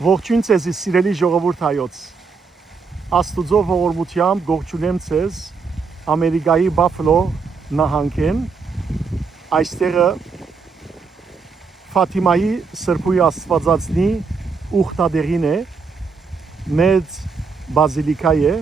Ողջույն ձեզ սիրելի ժողովուրդ հայոց։ Աստուծո ողորմությամբ գողջունեմ ձեզ Ամերիկայի Բաֆլո նահանգեն։ Այստեղը Ֆաթիմայի Սրբույի Աստվածածնի ուխտադեղին է, մեծ բազիլիկա է,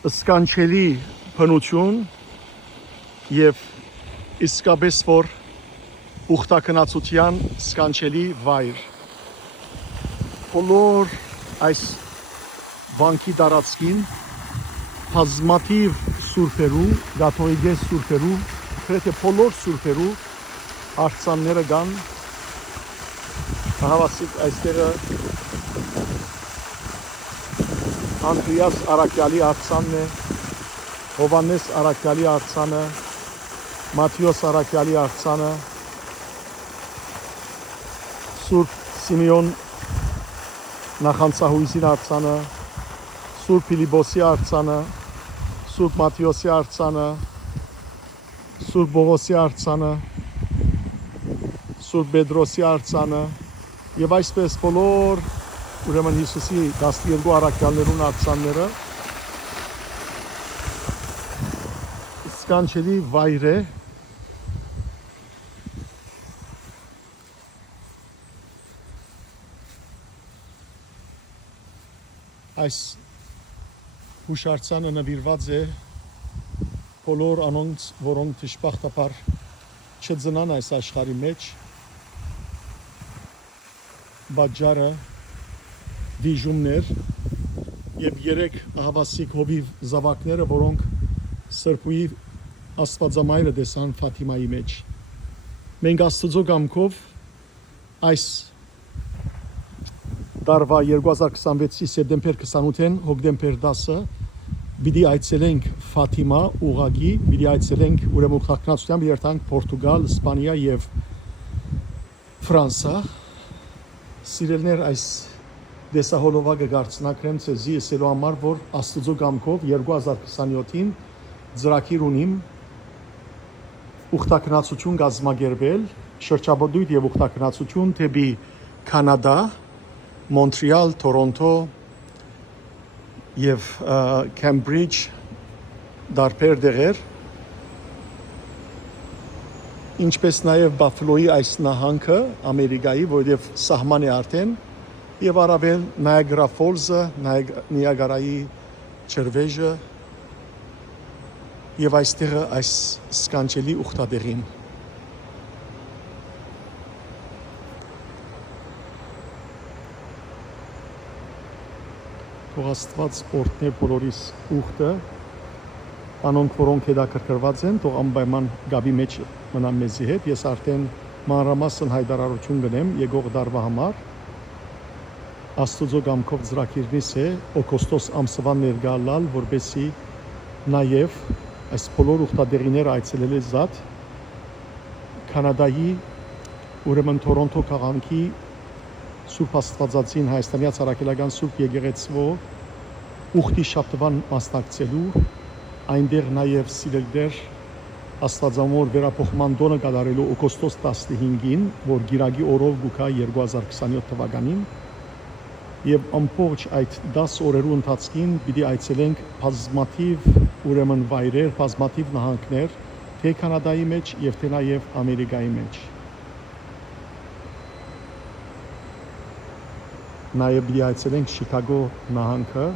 սկանչելի բնություն եւ իսկապես որ ուխտակնացության սկանչելի վայր։ Բոլոր այս վանքի տարածքին բազմաթիվ սուրբերու, գաթողիկե սուրբերու, գրեթե բոլոր սուրբերու արձանները կան։ Հավասիկ այստեղը Անդրեաս Արաքյալի արձանն է, Հովհաննես Արաքյալի արձանը, Մատթեոս Արաքյալի արձանը, Սուրբ Սիմեոն Նախանցահույսի արձանը, Սուրբ Ֆիլիպոսի արձանը, Սուրբ Մատթեոսի արձանը, Սուրբ Բողոսի արձանը, Սուրբ Պետրոսի արձանը եւ այսպես բոլոր ուրեմն Հիսուսի 12 առաքյալներուն արձանները սկանչելի վայր է։ Այս հուշարձանը նվիրված է բոլոր անոնց, որոնք դժբախտաբար չծնան այս աշխարհի մեջ, բաժարը դիժումներ եւ 3 ահավասիկ հովիվ զավակները, որոնք Սրբույի Աստվածամայրը տեսան Ֆաթիմայի մեջ։ Մենք Աստծո կամքով այս տարվա 2026-ի սեպտեմբեր 28-ին հոկտեմբեր 10-ը պիտի այցելենք Ֆաթիմա ուղագի, պիտի այցելենք ուրեմն ուխտակնացությամբ երթանք Պորտուգալ, Իսպանիա եւ Ֆրանսա։ Սիրելներ, այս դեսահոլովակը գարցնակրեմ ցեզի ասելու համար, որ Աստծո կամքով 2027-ին ծրագիր ունիմ ուխտակնացություն կազմակերպել, շրջապատույթ եւ ուխտակնացություն դեպի Կանադա, Մոնտրեալ, Թորոնտո եւ Քեմբրիջ դարբեր դեղեր, ինչպես նաեւ Բաֆլոյի այս նահանգը Ամերիկայի, որովհետեւ սահման է արդեն, եւ առավել Նայագրա Ֆոլզը, Նիագարայի ջրվեժը եւ այստեղը այս սկանչելի ուխտադեղին։ Թող Աստված օրհնե բոլորիս ուխտը, անոնք որոնք հետաքրքրված են, թող անպայման գաբի մեջ մնան մեզի հետ։ Ես արդեն մանրամասն հայտարարություն կնեմ եկող տարվա համար։ Աստծո կամքով ծրագիրնից է օգոստոս ամսվա ներկայալ, որպեսզի նաև այս բոլոր ուխտադեղիները այցելել զատ Կանադայի ուրեմն Թորոնտո քաղաքի Սուրբ Աստվածածին Հայաստանի Ցարակելական Սուրբ Եկեղեցու ուխտի շաբթվան մասնակցելու, այնտեղ նաև սիրելիներ Աստվածամոր վերապոխման տոնը կատարելու օգոստոս 15-ին, որ գիրագի օրով գուքա 2027 թվականին, եւ ամբողջ այդ 10 օրերու ընթացքին պիտի այցելենք բազմաթիվ ուրեմն վայրեր, բազմաթիվ նահանգներ, թե Կանադայի մեջ եւ թե նաև Ամերիկայի մեջ։ Նաև պիտի այցելենք Շիկագո նահանգը,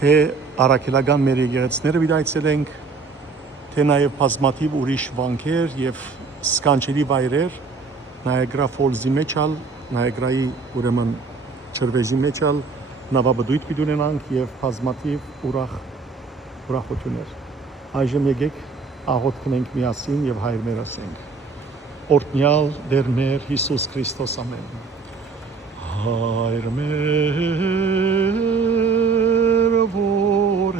թե առաքելական մեր եկեղեցիները պիտի այցելենք, թե նաև բազմաթիվ ուրիշ վանքեր եւ սկանչելի վայրեր, Նայագրա Ֆոլզի մեջ ալ, Նայագրայի ուրեմն ջրվեժի մեջ ալ նավաբդույթ պիտի ունենանք եւ բազմաթիվ ուրախություններ։ Այժմ եկեք աղոթ կնենք միասին եւ հայր մեր ասենք։ Օրհնյալ Տեր մեր Հիսուս Քրիստոս, ամեն։ Հայր մեր, որ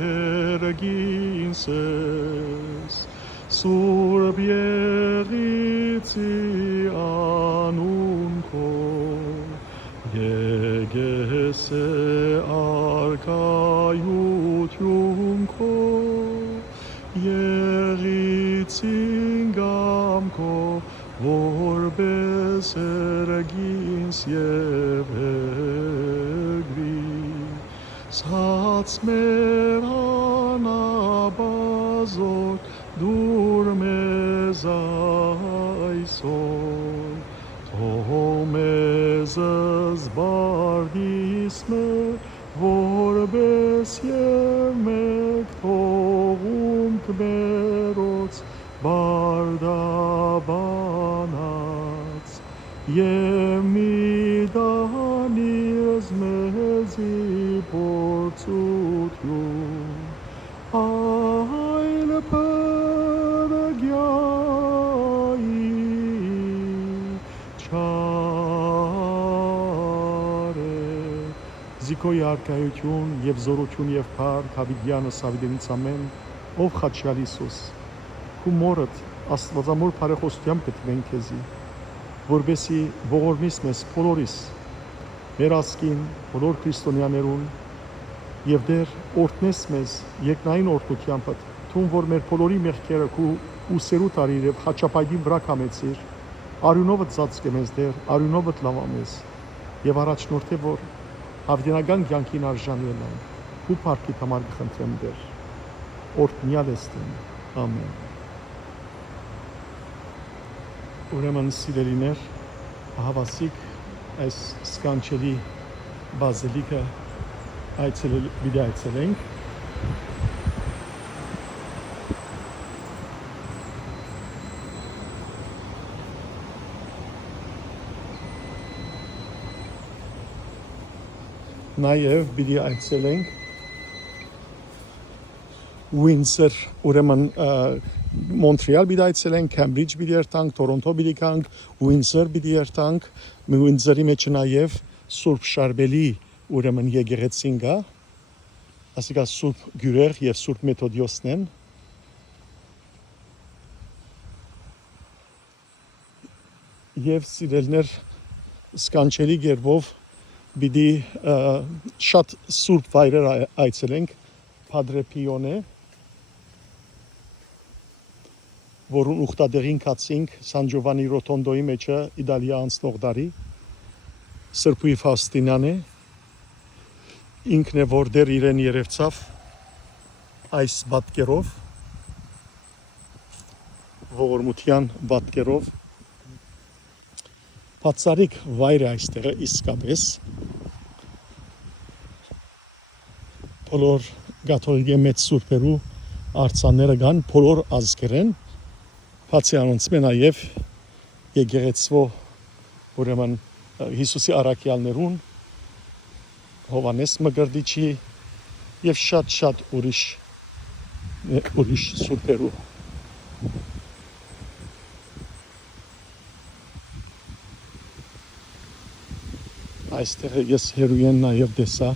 երգինս ես, Սուրբ Եղիցի անուն քո, եկես արքայություն քո, Եղիցին գամ կամքո որպես երգինս եւ հեգրի սաց մեր անաբազոր դուր մեզ այսօր թող մեզ զբաղիս մեր որպես եւ մեկ թողում կմերոց բարդաբանած եւ մի դանիրս մեզի փորձություն այլ պրգյայի Զիկոյի արկայություն եւ զորություն եւ փառք Հավիդյանը Սավիդենից ամեն ով խաչյալ Հիսուս քու մորդ Աստվածամոր բարեխոսությամբ գտնենք քեզի որբեսի ողորմիս մեզ բոլորիս մեր ասկին բոլոր քրիստոնյաներուն եւ դեր օրտնես մեզ երկնային օրտնությամբ թուն որ մեր բոլորի մեղքերը քու ուսերու տարիր եւ խաչապայդի վրա կամեցիր արյունովը ծածկե մեզ դեր արյունովը լավամես եւ առաջնորդե որ Հավդենական կյանքին արժանի են ու փառքի համար կխնդրեմ դեր օրհնյալ եստին ամեն Ուրեմն սիրելիներ հավասիկ այս սկանչելի բազիլիկը այցելենք Նաև պիտի այցելենք Windsor, ուրեմն Մոնտրեալ պիտի այցելենք, Cambridge պիտի երթանք, Toronto պիտի գանք, Windsor պիտի երթանք, Windsor-ի մեջ նաև Սուրբ Շարբելի ուրեմն եկեղեցին կա, ասիկա Սուրբ Գյուրեղ եւ Սուրբ Մեթոդիոսն են։ Եվ սիրելներ սկանչելի գերբով Բիդի շատ սուրբ վայրեր այցելենք Padre Pio-ն որուն ուխտադեղին կացինք San Giovanni Rotondo-ի մեջը Իտալիա անցնող դարի Սրբույի Ֆաուստինան է ինքն է որ դեր իրեն երևցավ այս բատկերով ողորմության բատկերով Բացարիք վայր է այստեղը իսկապես բոլոր գաթողիկե մեծ սուրբերու արձանները կան բոլոր ազգեր են բացի անոնց նաև եկեղեցվո ուրեմն Հիսուսի առաքյալներուն Հովանես Մկրտիչի եւ շատ ուրիշ սուրբերու Այստեղ ես հերույեն նաև դեսա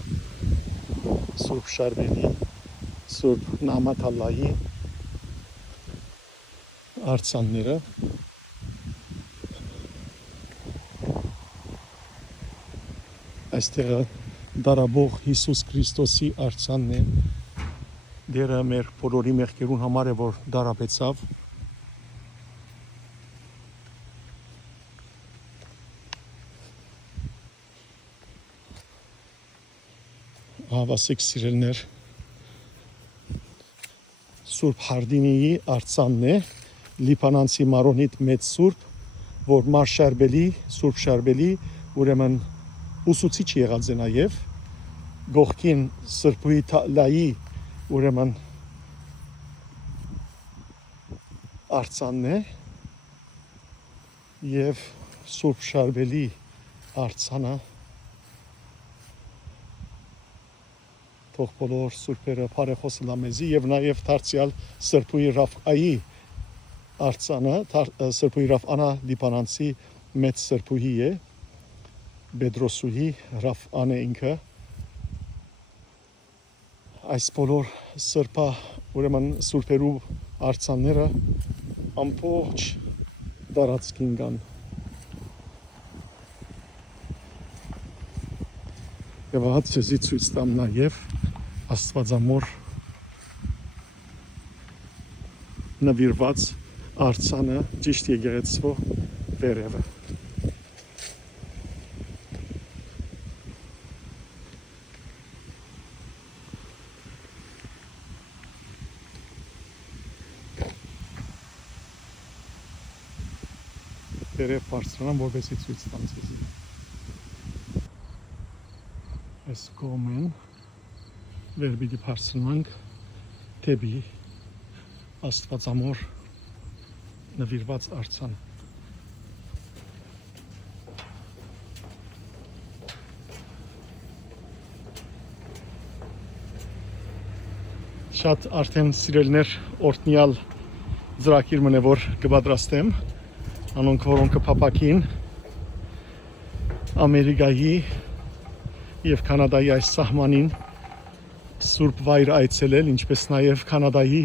Սուրբ Շարբելի, Սուրբ Նահմատ Ալլայի արձանները Այստեղ դարաբող Հիսուս Քրիստոսի արձանն է դերը մեր բոլորի մեղքերուն համար է որ դարաբեցավ Հավասիկ սիրելներ Սուրբ Հարդինիի արձանն է Լիբանանցի Մարոնիտ մեծ Սուրբ որ Սուրբ Շարբելի ուրեմն ուսուցիչ եղած է նաև գողքին Սրբույի Թալայի ուրեմն արձանն է եւ Սուրբ Շարբելի արձանը թող բոլոր սուրբերը բարեխոսը լամեզի եւ նաեւ դարձյալ Սրբույի Ռաֆայի արձանը Սրբույի Ռաֆանա Լիբանանցի մեծ Սրբույի է Բեդրոսուհի Ռաֆանը ինքը այս բոլոր սրբա ուրեմն սուրբերու արձանները ամբողջ դարածքին կան եւ հատ ցեզի ցույց տամ նաեւ Աստվածամոր նվիրված արձանը ճիշտ եկեղեցու վերևը։ Վերև բարձրանամ, որպեսզի ցույց տամ ձեզ։ Այս կողմեն վեր պիտի բարձրանանք դեպի Աստվածամոր նվիրված արձան։ Շատ արդեն սիրելներ օրտնյալ ծրագիր մնե որ կպատրաստեմ, անոնք որոնք կփապակին Ամերիկայի եւ Կանադայի այս սահմանին Սուրբ վայր այցելել, ինչպես նաեւ Կանադայի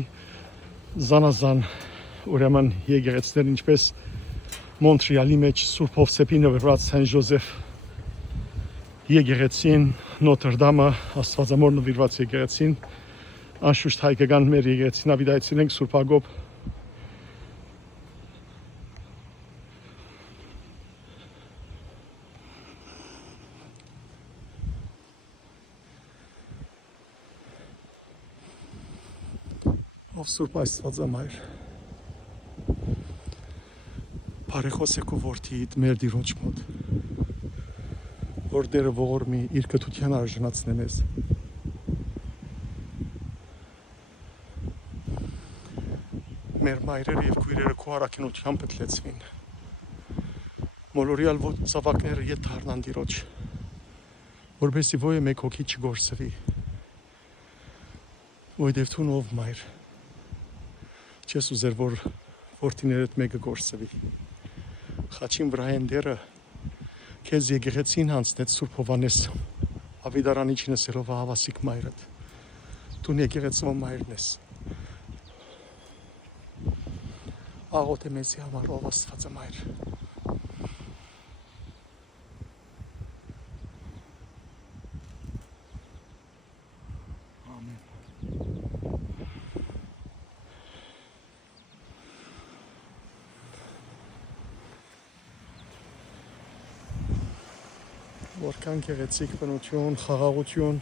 զանազան ուրեմն եկեղեցիներ, ինչպես Մոնտրեալի մեջ Սուրբ Հովսեփի նվիրված Սեն Ժոզեֆ եկեղեցին, Նոթրդամը, Աստվածամոր նվիրված եկեղեցին, անշուշտ հայկական մեր եկեղեցին ավիդայցնենք Սուրբ Հակոբ ով Սուրբ Աստվածամայր բարեխոսեք ու որդիդ մեր Տիրոջ մոտ, որ դերը ողորմի իր կթության արժանացնե մեզ, մեր մայրերը եւ քույրերը քո առաքինությամբ պետլեցվին, մոլորյալ զավակները ետ դառնան Տիրոջ, որպեսզի ոյե մեկ հոգի չգործվի, որովհետեւ դու ով մայր չես ուզեր, որ որդիներդ մեկը գործվի։ Խաչին վրա են դերը քեզ եկեղեցին հանձնեց Սուրբ Հովհաննես ավետարանի չնեսելով հավասիկ մայրդ։ Դու եկեղեցու մայրն ես։ Աղոթե մեզի համար ով Աստվածամայր։ Ամեն։ Որքան գեղեցիկ բնություն, խաղաղություն։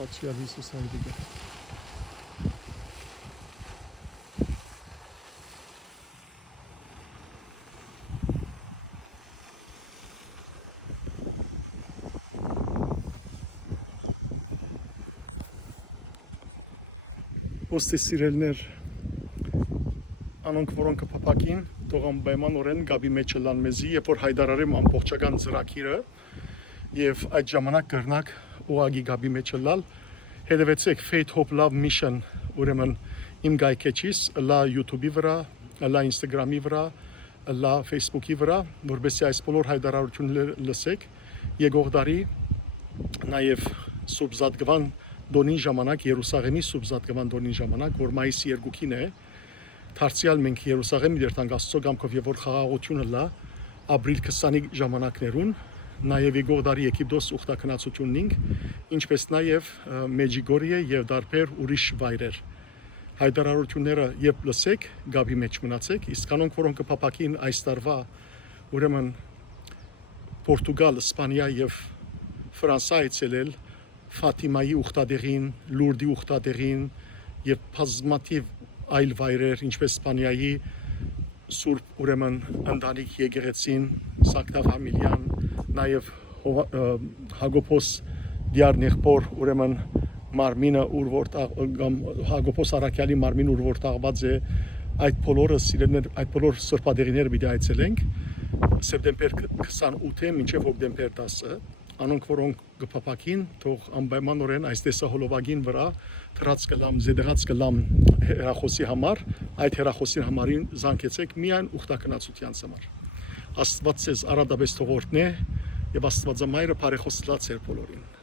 Պատշյալ Հիսուս հայրիկը։ Ոստի սիրելներ, անոնք որոնք կփապակին, թող անպայմանորեն գաբի մեջը լան մեզի, երբ որ հայտարարեմ ամբողջական ծրագիրը եւ այդ ժամանակ կրնակ ուղագի գաբի մեջը լալ, հետևեցեք Faith Hope Love Mission, ուրեմն իմ գայքեչիս, լա YouTube-ի վրա, լա Instagram-ի վրա, լա Facebook-ի վրա, որովհետեւ այս բոլոր հայտարարությունները լսեք, եկող տարի նաեւ Սուրբ Զատկվան Դոնին ժամանակ Երուսաղեմի Սուրբ Զատկվան Դոնին ժամանակ, որ մայիսի 2-ին է, դարձյալ մենք Երուսաղեմի դերտանք Աստծո կամքով եւ որ խաղաղությունը լա ապրիլ 20-ի ժամանակներուն, նաեւ եկող տարի Եգիպտոս ուխտակնացությունն ինք, ինչպես նաեւ Մեջիգորիե եւ դարբեր ուրիշ վայրեր։ Հայտարարությունները երբ լսեք, գաբի մեջ մնացեք, իսկ կանոնք որոնք կփապակին այս տարվա, ուրեմն Պորտուգալ, Իսպանիա եւ Ֆրանսիա այցելել Ֆատիմայի ուխտադեղին, Լուրդի ուխտադեղին եւ բազմաթիվ այլ վայրեր, ինչպես Իսպանիայի Սուրբ ուրեմն ընտանիք եկեղեցին, Սակտա Ֆամիլիան, նաեւ Հակոբոս Դիարնեղբոր ուրեմն մարմինը ուր որտեղ Հակոբոս Արաքյալի մարմին ուր որ տաղված է, այդ բոլորը սիրելներ, այդ բոլոր սրբադեղիները պիտի այցելենք սեպտեմբեր 28-ը մինչև հոկտեմբեր 10-ը, անոնք որոնք կփապակին, թող անպայմանորեն այս տեսահոլովակին վրա դրած կլամ, զեդեղած կլամ հերախոսի համար, այդ հերախոսի համարին զանգեցեք միայն ուխտակնացության համար։ Աստված ձեզ արադաբես թողորտնե եւ Աստվածամայրը բարեխոսլա ձեր բոլորին։